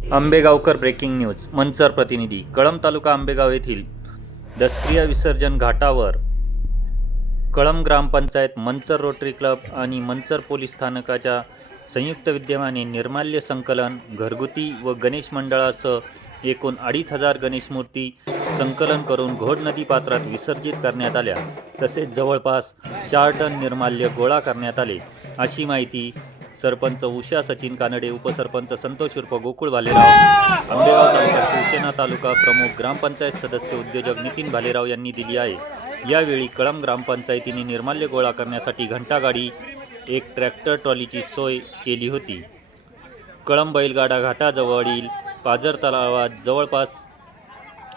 Ambegaonkar breaking news Manchar प्रतिनिधी कळंब तालुका आंबेगाव येथील दसक्रिया विसर्जन घाटावर कळंब ग्रामपंचायत मंचर रोटरी क्लब आणि मंचर पोलीस स्थानकाच्या संयुक्त विद्यमाने निर्माल्य संकलन घरगुती व गणेश मंडळासह एकूण अडीच हजार गणेश मूर्ती संकलन करून घोड नदी पात्रात विसर्जित करण्यात आल्या. तसेच जवळपास चार टन निर्माल्य गोळा करण्यात आले. अशी माहिती सरपंच उषा सचिन कानडे उपसरपंच संतोष उर्फ गोकुळ भालेराव आंबेगाव तालुका शिवसेना तालुका प्रमुख ग्रामपंचायत सदस्य उद्योजक नितीन भालेराव यांनी दिली आहे. यावेळी कळम ग्रामपंचायतीने निर्माल्य गोळा करण्यासाठी घंटागाडी एक ट्रॅक्टर ट्रॉलीची सोय केली होती. कळंब बैलगाडा घाटाजवळील पाझर तलावात जवळपास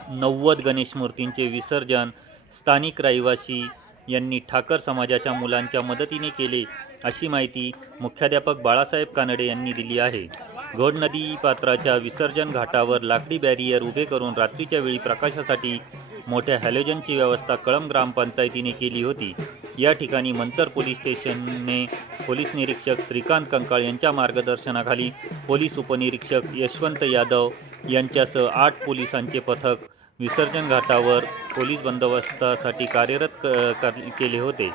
नव्वद गणेश मूर्तींचे विसर्जन स्थानिक रहिवासी यांनी ठाकर समाजाच्या मुलांच्या मदतीने केले अशी माहिती मुख्याध्यापक बाळासाहेब कानडे यांनी दिली आहे. घोड नदी पात्राच्या विसर्जन घाटावर लाकडी बॅरियर उभे करून रात्रीच्या वेळी प्रकाशासाठी मोठ्या हॅलोजनची व्यवस्था कळंब ग्रामपंचायतीने केली होती. या ठिकाणी मंचर पोलीस स्टेशनने पोलीस निरीक्षक श्रीकांत कंकाळ यांच्या मार्गदर्शनाखाली पोलीस उपनिरीक्षक यशवंत यादव यांच्यासह आठ पोलिसांचे पथक विसर्जन घाटावर पोलीस बंदोबस्तासाठी कार्यरत क कर केले होते.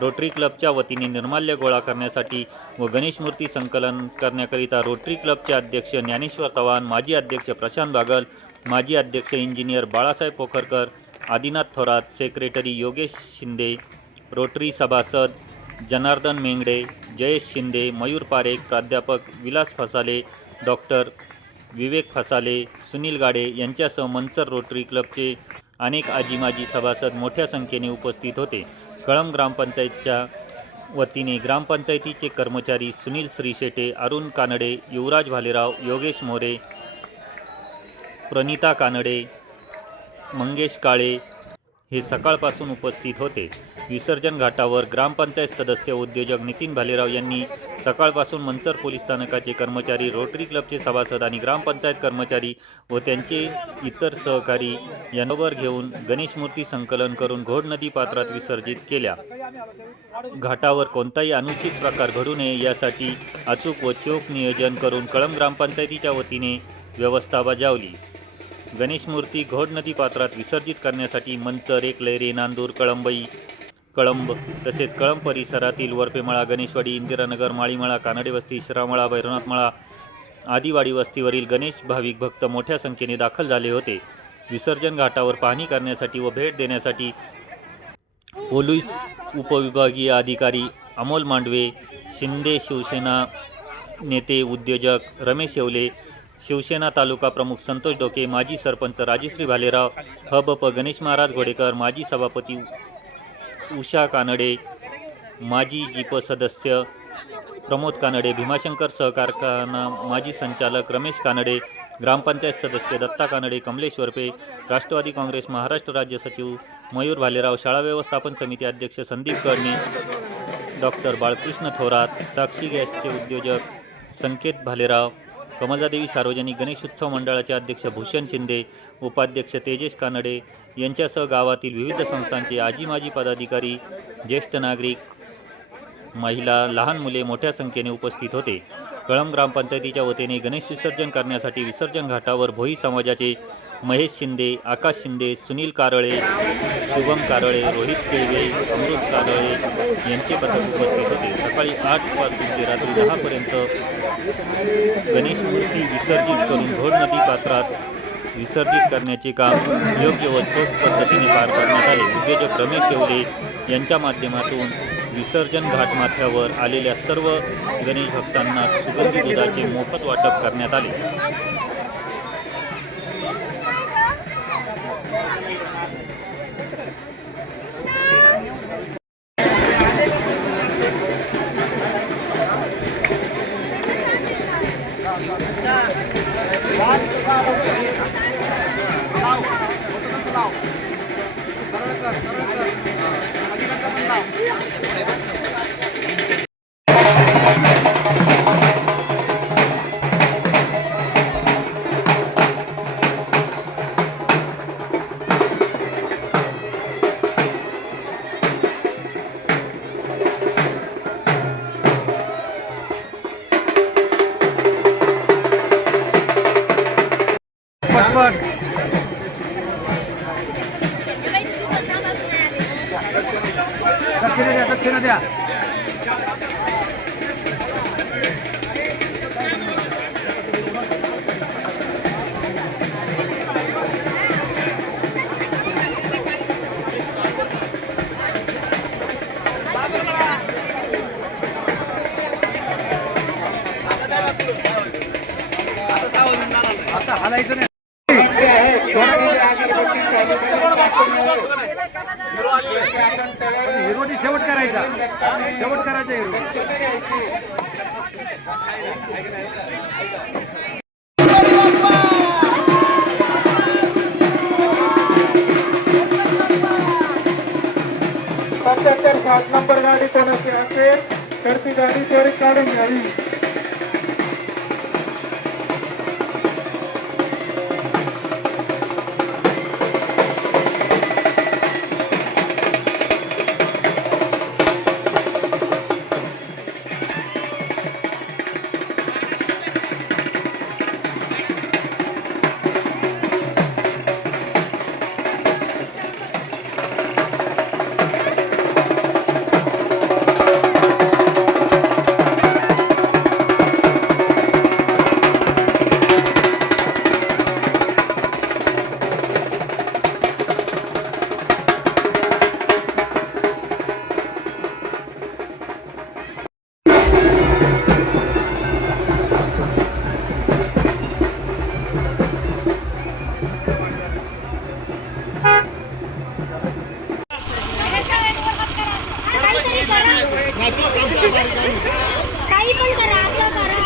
रोटरी क्लबच्या वतीने निर्माल्य गोळा करण्यासाठी व गणेश मूर्ती संकलन करण्याकरिता रोटरी क्लबचे अध्यक्ष ज्ञानेश्वर चव्हाण माजी अध्यक्ष प्रशांत बागल माजी अध्यक्ष engineer Balasaheb Pokharkar Adinath Thorat secretary Yogesh Shinde Rotary सभासद जनार्दन मेंगडे जयेश शिंदे मयूर पारेख प्राध्यापक विलास फसाले डॉक्टर विवेक फसाले सुनील गाडे यांच्यासह मंचर रोटरी क्लबचे अनेक आजी माजी सभासद मोठ्या संख्येने उपस्थित होते. कळंब ग्रामपंचायतच्या वतीने ग्रामपंचायतीचे कर्मचारी सुनील श्रीशेटे अरुण कानडे युवराज भालेराव योगेश मोरे प्रणिता कानडे मंगेश काळे हे सकाळपासून उपस्थित होते. विसर्जन घाटावर ग्रामपंचायत सदस्य उद्योजक नितीन भालेराव यांनी सकाळपासून मंचर पोलीस स्थानकाचे कर्मचारी रोटरी क्लबचे सभासद आणि ग्रामपंचायत कर्मचारी व त्यांचे इतर सहकारी यांवर घेऊन गणेश मूर्ती संकलन करून घोड नदी पात्रात विसर्जित केल्या. घाटावर कोणताही अनुचित प्रकार घडू नये यासाठी अचूक व चोख नियोजन करून कळंब ग्रामपंचायतीच्या वतीने व्यवस्था बजावली. गणेश मूर्ती घोड नदी पात्रात विसर्जित करण्यासाठी मंचर एकलैरी नांदूर कळंबई कळंब तसेच कळंब परिसरातील वरपेमळा गणेशवाडी इंदिरानगर माळीमळा कानडे वस्ती श्रामळा भैरवनाथमळा आदिवाडी वस्तीवरील गणेश भाविक भक्त मोठ्या संख्येने दाखल झाले होते. विसर्जन घाटावर पाहणी करण्यासाठी व भेट देण्यासाठी पोलीस उपविभागीय अधिकारी अमोल मांडवे शिंदे शिवसेना नेते उद्योजक रमेश येवले शिवसेना तालुका प्रमुख संतोष डोके माजी सरपंच राजश्री भालेराव हबप गणेश महाराज घोडेकर माजी सभापती उषा कानडे माजी जीप सदस्य प्रमोद कानडे भीमाशंकर सहकारखाना माजी संचालक रमेश कानडे ग्रामपंचायत सदस्य दत्ता कानडे कमलेश वरपे राष्ट्रवादी काँग्रेस महाराष्ट्र राज्य सचिव मयूर भालेराव शाळा व्यवस्थापन समिती अध्यक्ष संदीप कडणे डॉक्टर बाळकृष्ण थोरात साक्षी गॅसचे उद्योजक संकेत भालेराव कमलादेवी सार्वजनिक गणेश उत्सव मंडळाचे अध्यक्ष भूषण शिंदे उपाध्यक्ष तेजेश कानडे यांच्यासह गावातील विविध संस्थांचे आजी माजी पदाधिकारी ज्येष्ठ नागरिक महिला लहान मुले मोठ्या संख्येने उपस्थित होते. कळंब ग्रामपंचायतीच्या वतीने गणेश विसर्जन करण्यासाठी विसर्जन घाटावर भोई समाजाचे महेश शिंदे आकाश शिंदे सुनील कारळे शुभम कारळे रोहित केळवे अमृत कारळे यांचे पथक उपस्थित होते. सकाळी आठपासून ते रात्री दहापर्यंत गणेश मूर्ती विसर्जित करून घोड नदी पात्रात विसर्जित करण्याचे काम योग्य व चोख पद्धतीने पार पाडण्यात आले. उद्योजक रमेश येवले यांच्या माध्यमातून विसर्जन घाट माथ्यावर आलेल्या सर्व गणेश भक्तांना सुगंधी दुधाचे मोफत वाटप करण्यात आले. family to have. द्या आता हलायचं नाही हिरोनी शेवट करायचा शेवट करायचे हिरो सात नंबर गाडी कोणाची असेल. तर ती गाडी त्वरित काढून घ्यावी. काही पण करा असं करा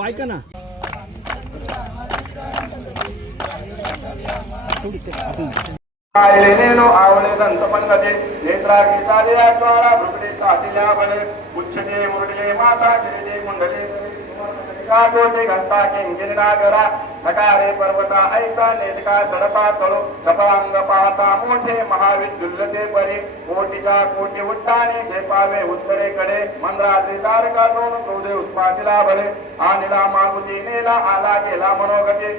ऐका ना. नेनो आवळे दंत पंगजे नेत्रा गीताले ज्वाला भृगडे साचिल्या बळे उच्छते मुरडले माता गिरिजे कुंडले काटोटे घंटा किंकिन नागरा थकारे पर्वता ऐसा नेटका सडपा तळो कपांग पाहता मोठे महाविद्युल्लते परी कोटीचा कोटी उट्टाने झेपावे उत्तरेकडे मंद्राद्री सारखा दोन क्रोधे उत्पातीला बळे आणला मागुती नेला आला गेला मनोगती.